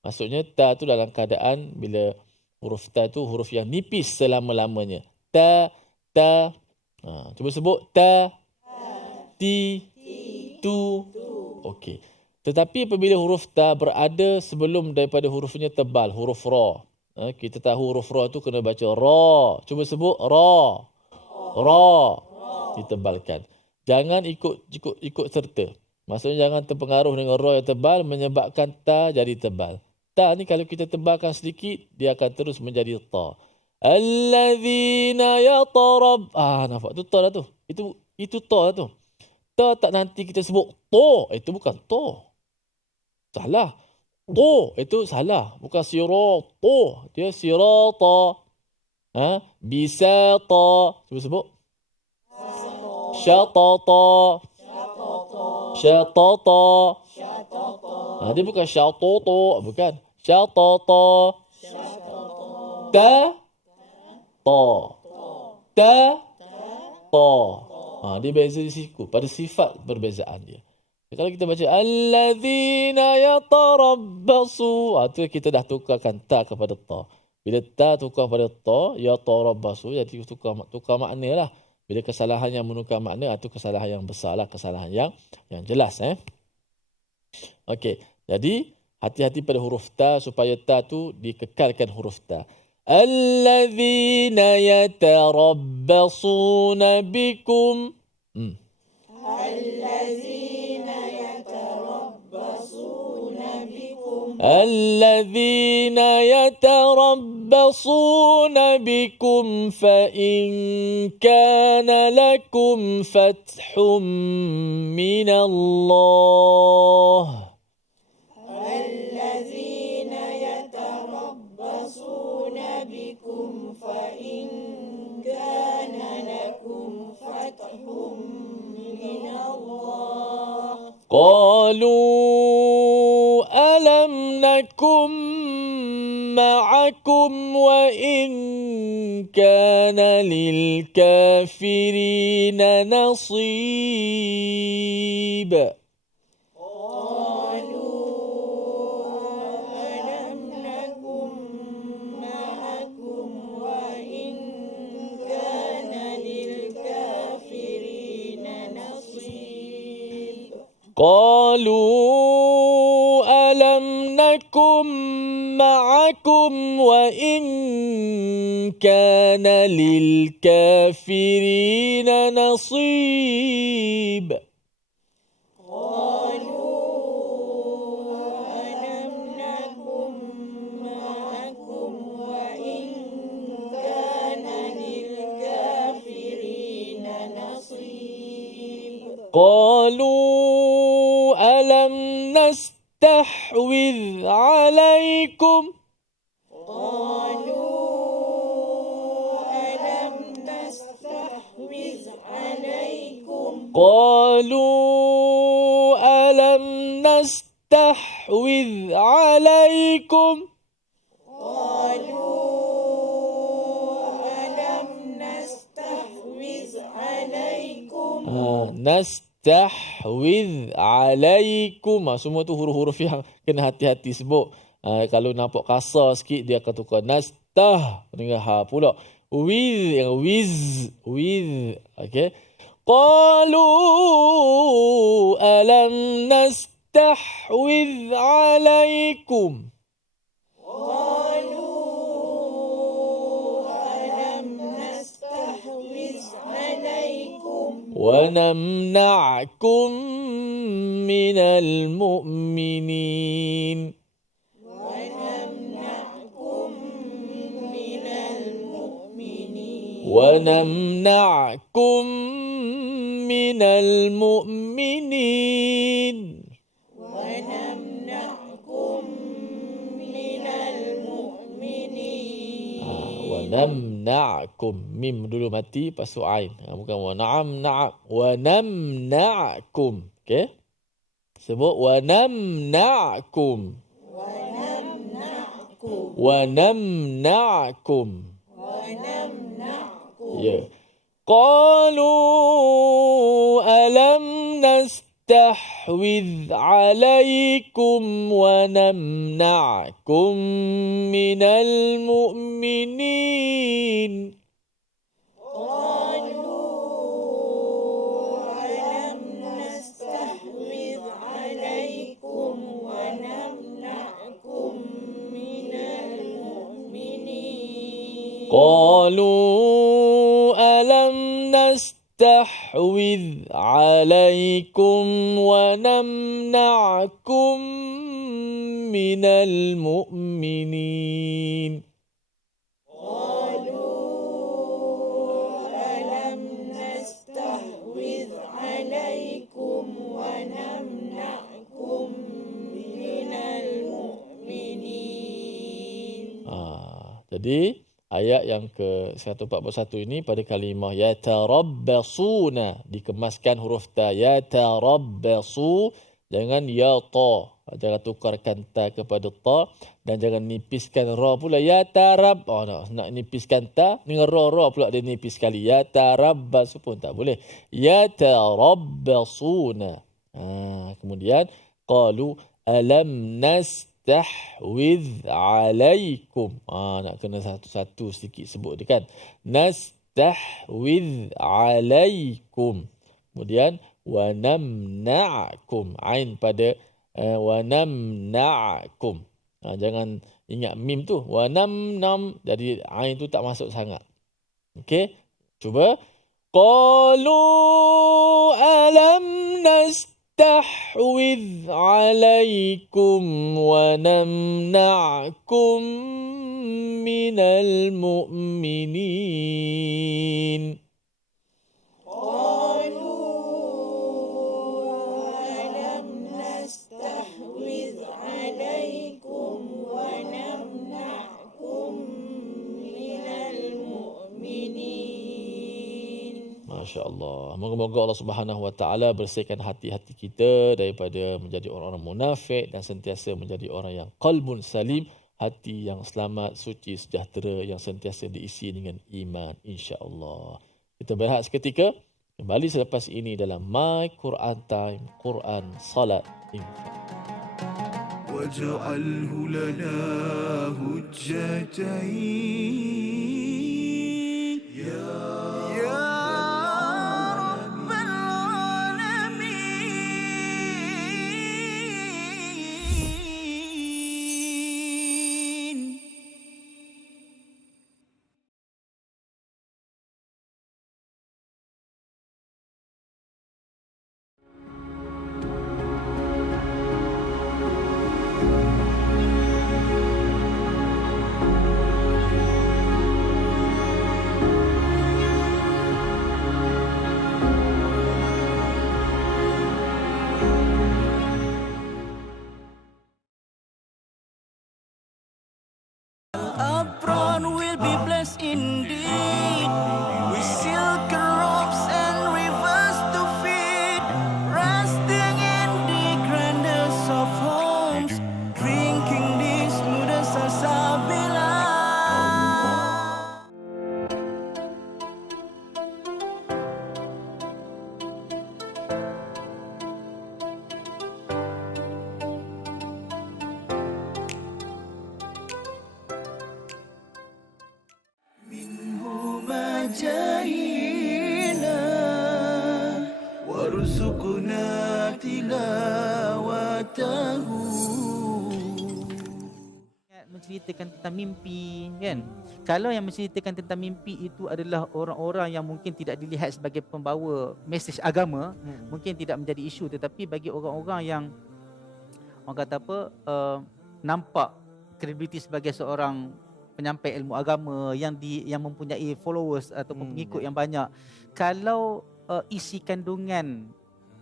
Maksudnya ta tu dalam keadaan bila huruf ta tu huruf yang nipis selama-lamanya. Ta. Cuba sebut ta, ti, tu. Okey. Tetapi apabila huruf ta berada sebelum daripada hurufnya tebal, huruf ra. Kita tahu huruf ra tu kena baca ra. Cuba sebut ra. Ditebalkan. Jangan ikut serta. Maksudnya jangan terpengaruh dengan ra yang tebal menyebabkan ta jadi tebal. Ta ni kalau kita tebalkan sedikit, dia akan terus menjadi ta. Allazina nampak tu ta dah tu. Itu ta dah tu. Ta tak nanti kita sebut to, itu bukan to. Salah. To itu salah, bukan sirata. Dia sirata. Bisata. Cuba sebut. Syatata. Dia bukan syatata, bukan. Syatata. Ta. Dia beza di siku. Pada sifat perbezaan dia. Kalau kita baca allazina yatarabbasu, tu kita dah tukarkan ta kepada ta. Bila ta tukar pada ta, yatarabbasu, jadi tukar makna lah. Bila kesalahan yang menukar makna, itu kesalahan yang besar lah, kesalahan yang jelas. Okey, jadi hati-hati pada huruf ta supaya ta tu dikekalkan huruf ta. Allazina yatarabbasuna bikum. Allazina yatarabbasuna bikum fa in kana lakum fathum minallah. Allazina قالوا ألم نكن معكم وإن كان للكافرين نصيب. قالوا ألم نكن معكم وإن كان للكافرين نصيب. قالوا ألم نستحوذ عليكم قالوا ألم نستحوذ عليكم nastahwidh alaikum. Semua tu huruf-huruf yang kena hati-hati sebut. Kalau nampak kasar sikit dia akan tukar nastah dengan ha pula. With. Okey. Qalu alam nastahwidh alaikum. ونمنعكم من المؤمنين ونمنعكم من المؤمنين ونمنعكم mim dulu mati lepas tu ain, bukan wanamna'kum. Okey, sebut wanamna'kum. Ya. Qalu alam nastahwidh alaikum wa namna'kum minal mu'minin. قالوا ألم نستحوذ عليكم ونمنعكم من المؤمنين Jadi ayat yang ke-141 ini pada kalimah yatarabbasuna dikemaskan huruf ta, yatarabbasu, jangan ya ta, jangan tukarkan ta kepada ta, dan jangan nipiskan ra pula yatarab. Nak nipiskan ta dengan ra pula dia nipis sekali, yatarabbasu pun tak boleh, yatarabbasuna. Kemudian qalu alam nastahwidh alaikum. Nak kena satu-satu sedikit sebut dia kan. Nastahwidh alaikum. Kemudian wa namna'kum. Ain pada wa namna'kum. Jangan ingat mim tu. Wa nam. Jadi ain tu tak masuk sangat. Okey. Cuba. Qalu alam nastahwidh alaikum wa namna'kum minal mu'minin. Masya Allah. Moga-moga Allah Subhanahu Wa Taala bersihkan hati-hati kita daripada menjadi orang-orang munafik dan sentiasa menjadi orang yang qalbun salim, hati yang selamat, suci, sejahtera, yang sentiasa diisi dengan iman, insya-Allah. Kita berehat seketika, kembali selepas ini dalam My Quran Time, Quran Salat Infak. واجعله لنا هجتين يا رب العالمين. Apron will be blessed indeed with silk robes and rivers to feed, resting in the grandest of homes, drinking the smoothest salsabila. جاهنا وارزقنا تلاوته. Menceritakan tentang mimpi, kan? Kalau yang menceritakan tentang mimpi itu adalah orang-orang yang mungkin tidak dilihat sebagai pembawa mesej agama, mungkin tidak menjadi isu, tetapi bagi orang-orang yang orang kata apa, nampak kredibiliti sebagai seorang penyampai ilmu agama yang mempunyai followers ataupun pengikut yang banyak, kalau isi kandungan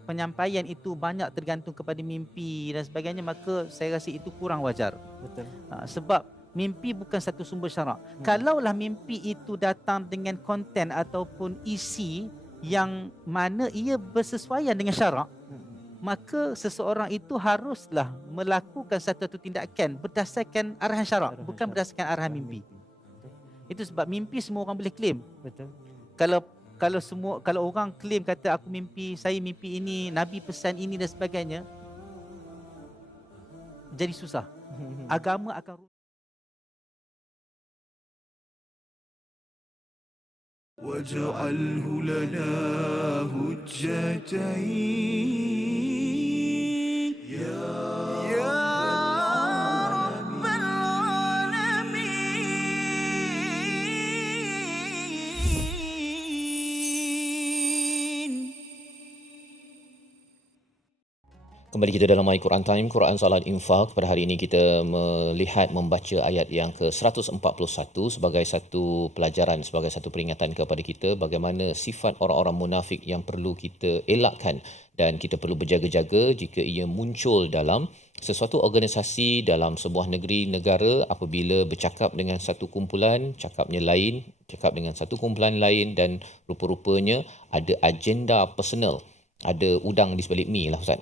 penyampaian itu banyak tergantung kepada mimpi dan sebagainya, maka saya rasa itu kurang wajar. Betul. Sebab mimpi bukan satu sumber syarak. Kalaulah mimpi itu datang dengan konten ataupun isi yang mana ia bersesuaian dengan syarak, maka seseorang itu haruslah melakukan satu tindakan berdasarkan arahan syarak, bukan berdasarkan arahan mimpi. Itu sebab mimpi semua orang boleh claim. Betul. Kalau orang claim kata aku mimpi, saya mimpi ini, Nabi pesan ini dan sebagainya, jadi susah. Agama akan واجعله لنا هجتين يا رب العالمين. Kembali kita dalam My Quran Time, Quran Salat Infak. Pada hari ini kita melihat, membaca ayat yang ke-141 sebagai satu pelajaran, sebagai satu peringatan kepada kita bagaimana sifat orang-orang munafik yang perlu kita elakkan dan kita perlu berjaga-jaga jika ia muncul dalam sesuatu organisasi, dalam sebuah negeri, negara. Apabila bercakap dengan satu kumpulan, cakapnya lain, cakap dengan satu kumpulan lain, dan rupa-rupanya ada agenda personal, ada udang di sebalik mi lah Ustaz.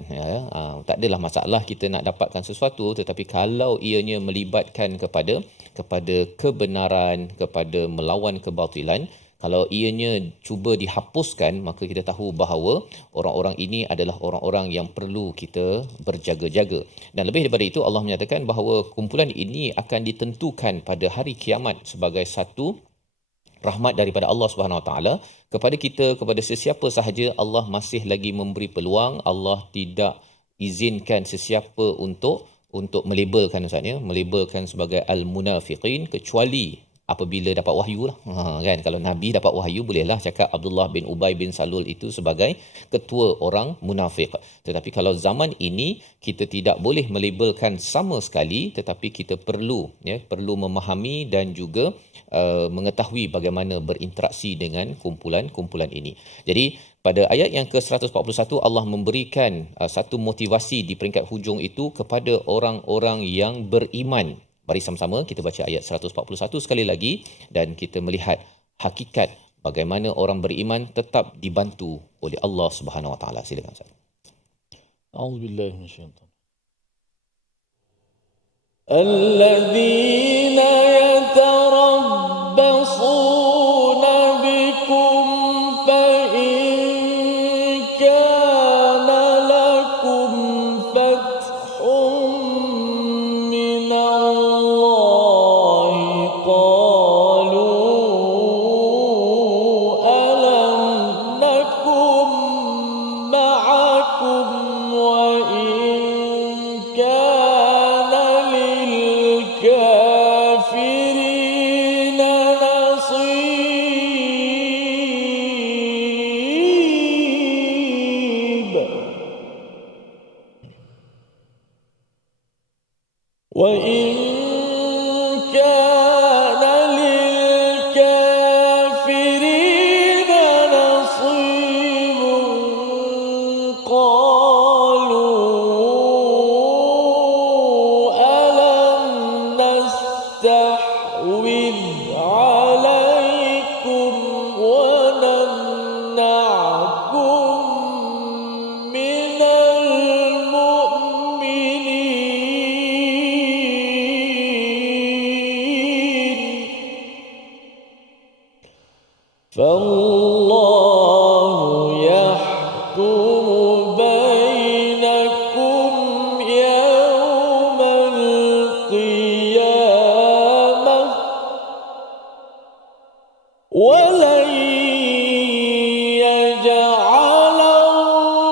Tak adalah masalah kita nak dapatkan sesuatu, tetapi kalau ianya melibatkan kepada kebenaran, kepada melawan kebatilan, kalau ianya cuba dihapuskan, maka kita tahu bahawa orang-orang ini adalah orang-orang yang perlu kita berjaga-jaga. Dan lebih daripada itu, Allah menyatakan bahawa kumpulan ini akan ditentukan pada hari kiamat sebagai satu rahmat daripada Allah Subhanahu Wa Taala kepada kita, kepada sesiapa sahaja. Allah masih lagi memberi peluang. Allah tidak izinkan sesiapa untuk melabelkan Ustaz, melabelkan sebagai al-munafiqin, kecuali apabila dapat wahyu lah. Kan, kalau Nabi dapat wahyu, bolehlah cakap Abdullah bin Ubay bin Salul itu sebagai ketua orang munafik. Tetapi kalau zaman ini, kita tidak boleh melabelkan sama sekali, tetapi kita perlu memahami dan juga mengetahui bagaimana berinteraksi dengan kumpulan-kumpulan ini. Jadi pada ayat yang ke-141, Allah memberikan satu motivasi di peringkat hujung itu kepada orang-orang yang beriman. Mari sama-sama kita baca ayat 141 sekali lagi dan kita melihat hakikat bagaimana orang beriman tetap dibantu oleh Allah Subhanahu Wa Taala. Silakan Ustaz. A'udzubillahi minasyaitanir الذين يتربصون بكم فإن كان لكم فتح من الله قالوا ألم نكن معكم وإن كان للكافرين نصيب وإن كان للكافرين نصيب قالوا ألم نستحوذ عليكم ونمنعكم من المؤمنين فالله يحكم بينكم يوم القيامة ولن يجعل الله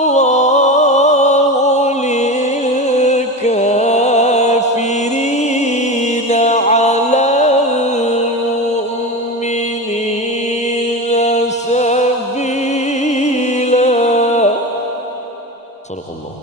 للكافرين على المؤمنين سبيلا صدق الله.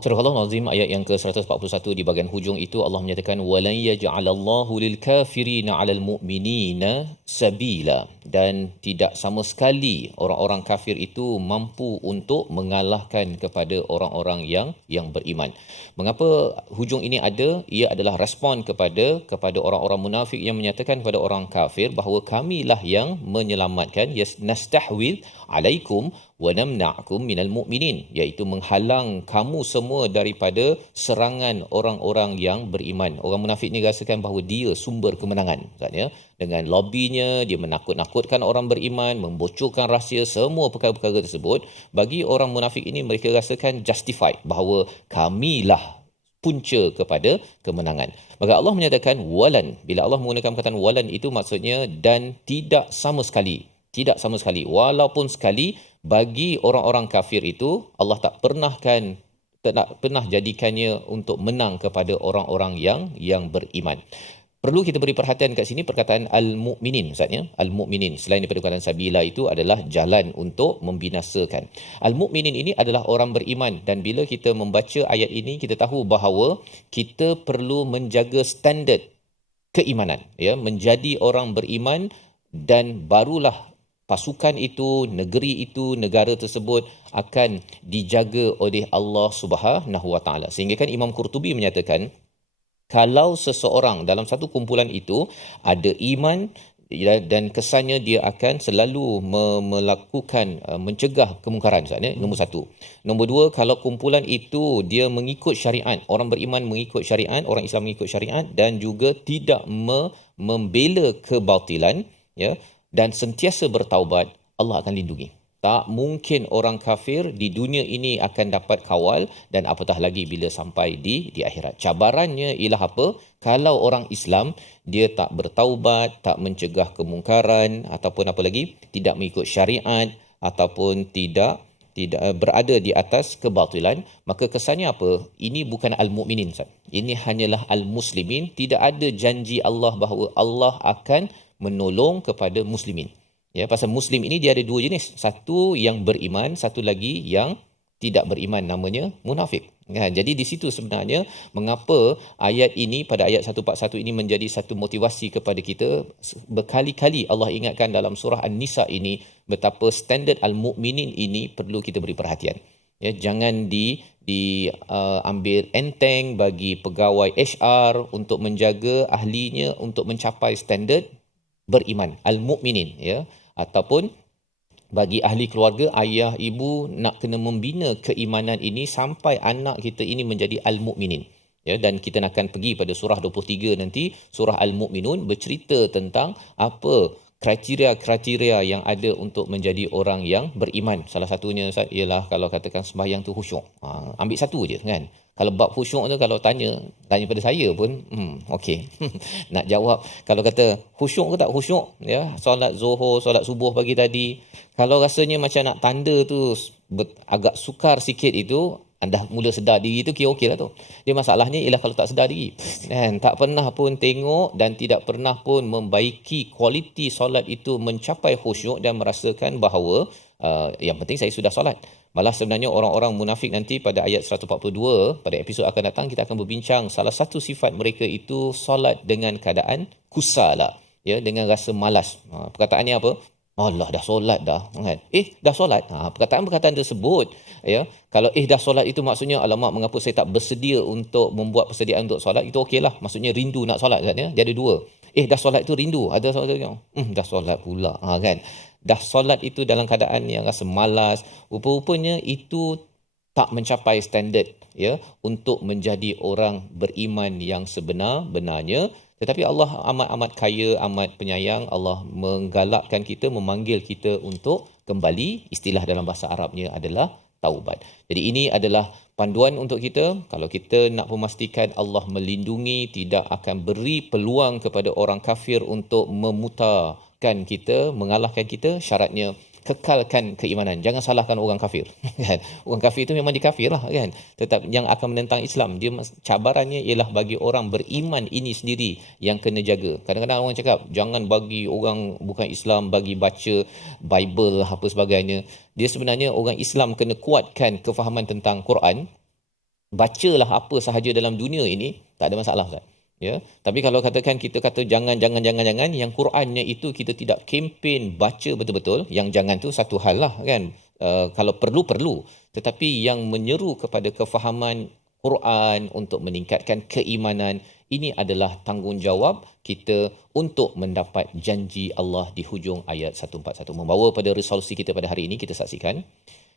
Surah Al-Azim ayat yang ke-141 di bahagian hujung itu Allah menyatakan walan yaj'alallahu lil kafirina 'alal mu'minina sabila, dan tidak sama sekali orang-orang kafir itu mampu untuk mengalahkan kepada orang-orang yang beriman. Mengapa hujung ini ada? Ia adalah respon kepada orang-orang munafik yang menyatakan kepada orang kafir bahawa kamilah yang menyelamatkan, nastahwid alaikum wa namna'kum minal mu'minin, iaitu menghalang kamu semua daripada serangan orang-orang yang beriman. Orang munafik ni rasakan bahawa dia sumber kemenangan. Maksudnya dengan lobbynya dia menakut-nakutkan orang beriman, membocorkan rahsia, semua perkara-perkara tersebut. Bagi orang munafik ini mereka rasakan justified bahawa kamilah punca kepada kemenangan. Maka Allah menyatakan walan. Bila Allah menggunakan perkataan walan itu maksudnya dan tidak sama sekali. Tidak sama sekali. Walaupun sekali bagi orang-orang kafir itu Allah tak pernah jadikannya untuk menang kepada orang-orang yang beriman. Perlu kita beri perhatian kat sini perkataan al-mu'minin, maksudnya al-mu'minin selain daripada perkataan sabila itu adalah jalan untuk membinasakan. Al-mu'minin ini adalah orang beriman, dan bila kita membaca ayat ini kita tahu bahawa kita perlu menjaga standard keimanan, ya, menjadi orang beriman, dan barulah pasukan itu, negeri itu, negara tersebut akan dijaga oleh Allah Subhanahu Wa Taala. Sehingga kan Imam Qurtubi menyatakan kalau seseorang dalam satu kumpulan itu ada iman dan kesannya dia akan selalu melakukan mencegah kemungkaran, misalnya nombor satu. Nombor dua, kalau kumpulan itu dia mengikut syariat, orang beriman mengikut syariat, orang Islam mengikut syariat, dan juga tidak membela kebatilan, ya, dan sentiasa bertaubat, Allah akan lindungi. Tak mungkin orang kafir di dunia ini akan dapat kawal, dan apatah lagi bila sampai di akhirat. Cabarannya ialah apa? Kalau orang Islam dia tak bertaubat, tak mencegah kemungkaran, ataupun apa lagi, tidak mengikut syariat, ataupun tidak berada di atas kebatilan, maka kesannya apa? Ini bukan al-mu'minin, ini hanyalah al-muslimin. Tidak ada janji Allah bahawa Allah akan menolong kepada muslimin. Ya, pasal muslim ini dia ada dua jenis. Satu yang beriman, satu lagi yang tidak beriman, namanya munafik. Ya, jadi di situ sebenarnya mengapa ayat ini pada ayat 141 ini menjadi satu motivasi kepada kita. Berkali-kali Allah ingatkan dalam surah An-Nisa ini betapa standard al-mu'minin ini perlu kita beri perhatian. Ya, jangan ambil enteng bagi pegawai HR untuk menjaga ahlinya untuk mencapai standard beriman al-mu'minin, ya. ataupun bagi ahli keluarga, ayah, ibu nak kena membina keimanan ini sampai anak kita ini menjadi al-mukminin. Ya, dan kita akan pergi pada surah 23 nanti, surah Al-Mu'minun bercerita tentang apa kriteria-kriteria yang ada untuk menjadi orang yang beriman. Salah satunya ialah kalau katakan sembahyang tu khusyuk. Ambil satu je kan. Kalau bab khusyuk tu kalau tanya pada saya pun okey. Nak jawab kalau kata khusyuk ke tak khusyuk, ya, solat Zuhur, solat subuh pagi tadi, kalau rasanya macam nak tanda tu agak sukar sikit itu, anda mula sedar diri tu, okey lah tu. Dia masalahnya ialah kalau tak sedar diri. Kan? Tak pernah pun tengok dan tidak pernah pun membaiki kualiti solat itu mencapai khusyuk dan merasakan bahawa yang penting saya sudah solat. Malah sebenarnya orang-orang munafik nanti pada ayat 142, pada episod akan datang kita akan berbincang salah satu sifat mereka itu solat dengan keadaan kusala, ya, dengan rasa malas. Perkataannya apa? Allah dah solat dah kan. Dah solat. Perkataan-perkataan tersebut, ya, kalau dah solat itu maksudnya alamak mengapa saya tak bersedia untuk membuat persediaan untuk solat, itu okeylah. Maksudnya rindu nak solat kan, ya. Dia ada dua. Dah solat itu rindu, ada solat dah solat pula kan. Dah solat itu dalam keadaan yang rasa malas, rupa-rupanya itu tak mencapai standard, ya, untuk menjadi orang beriman yang sebenar-benarnya. Tetapi Allah amat-amat kaya, amat penyayang. Allah menggalakkan kita, memanggil kita untuk kembali. Istilah dalam bahasa Arabnya adalah taubat. Jadi ini adalah panduan untuk kita. Kalau kita nak memastikan Allah melindungi, tidak akan beri peluang kepada orang kafir untuk memutarkan kita, mengalahkan kita, syaratnya kekalkan keimanan. Jangan salahkan orang kafir. Kan? Orang kafir itu memang dikafir lah kan. Tetap yang akan menentang Islam, dia cabarannya ialah bagi orang beriman ini sendiri yang kena jaga. Kadang-kadang orang cakap jangan bagi orang bukan Islam bagi baca Bible apa sebagainya. Dia sebenarnya orang Islam kena kuatkan kefahaman tentang Quran. Bacalah apa sahaja dalam dunia ini, tak ada masalah Ustaz. Ya, tapi kalau katakan kita kata jangan, yang Qurannya itu kita tidak kempen baca betul-betul, yang jangan tu satu hal lah kan. Kalau perlu, tetapi yang menyeru kepada kefahaman Quran untuk meningkatkan keimanan, ini adalah tanggungjawab kita untuk mendapat janji Allah di hujung ayat 141. Membawa pada resolusi kita pada hari ini, kita saksikan,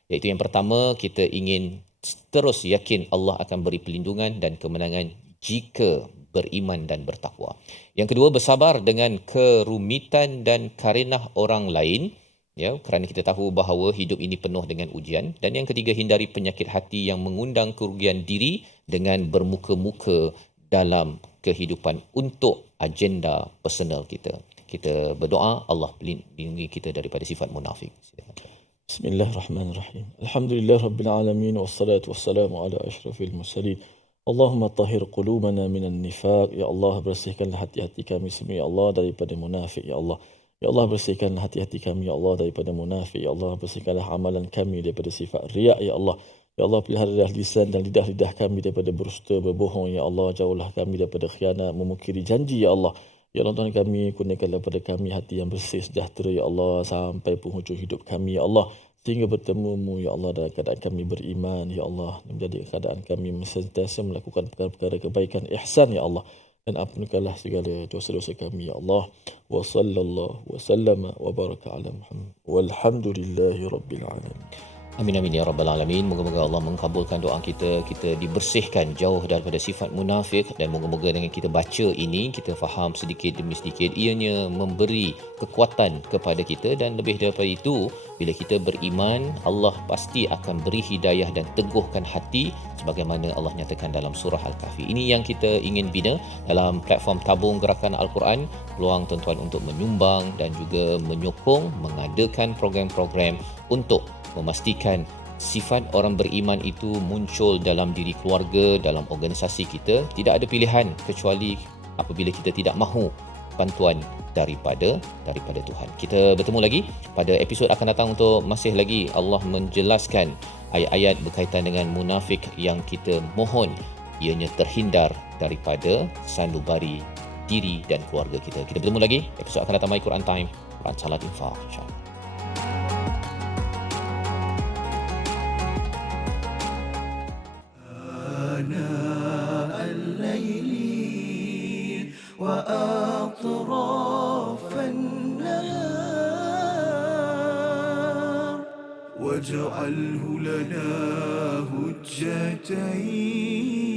iaitu yang pertama, kita ingin terus yakin Allah akan beri perlindungan dan kemenangan jika beriman dan bertakwa. Yang kedua, bersabar dengan kerumitan dan karenah orang lain, ya, kerana kita tahu bahawa hidup ini penuh dengan ujian. Dan yang ketiga, hindari penyakit hati yang mengundang kerugian diri dengan bermuka-muka dalam kehidupan untuk agenda personal kita. Kita berdoa Allah lindungi kita daripada sifat munafik. Bismillahirrahmanirrahim. Alhamdulillah Rabbil Alamin. Wassalatu wassalamu ala ashrafil mursalin. Allahumma tahhir qulubana minan nifaq. Ya Allah, bersihkanlah hati-hati kami semua, ya Allah, daripada munafik, ya Allah. Ya Allah, bersihkanlah hati-hati kami, ya Allah, daripada munafik. Ya Allah, bersihkanlah amalan kami daripada sifat riak, ya Allah. Ya Allah, pelihara lisan dan lidah-lidah kami daripada berdusta, berbohong, ya Allah. Jauhlah kami daripada khianat, memungkiri janji, ya Allah. Ya Allah, Tuhan kami, kurniakanlah pada kami hati yang bersih, sejahtera, ya Allah, sampai penghujung hidup kami, ya Allah. Sehingga bertemumu, ya Allah, dalam keadaan kami beriman, ya Allah. Menjadi keadaan kami sentiasa melakukan perkara-perkara kebaikan, ihsan, ya Allah. Dan ampunkanlah segala dosa-dosa kami, ya Allah. Wa sallallahu wa sallama wa baraka ala Muhammad. Walhamdulillahi rabbil alamin. Amin amin ya rabbal alamin. Moga-moga Allah mengkabulkan doa kita, kita dibersihkan jauh daripada sifat munafik, dan moga-moga dengan kita baca ini kita faham sedikit demi sedikit, ianya memberi kekuatan kepada kita. Dan lebih daripada itu, bila kita beriman, Allah pasti akan beri hidayah dan teguhkan hati sebagaimana Allah nyatakan dalam surah Al-Kahfi. Ini yang kita ingin bina dalam platform Tabung Gerakan Al-Quran. Peluang tuan-tuan untuk menyumbang dan juga menyokong, mengadakan program-program untuk memastikan sifat orang beriman itu muncul dalam diri keluarga, dalam organisasi kita. Tidak ada pilihan kecuali apabila kita tidak mahu bantuan daripada Tuhan. Kita bertemu lagi pada episod akan datang untuk masih lagi Allah menjelaskan ayat-ayat berkaitan dengan munafik yang kita mohon ianya terhindar daripada sanubari diri dan keluarga kita. Kita bertemu lagi episod akan datang, My Quran Time, Quran Salat Infaq, insya-Allah. آناء الليل وأطراف النهار واجعله لنا هجتين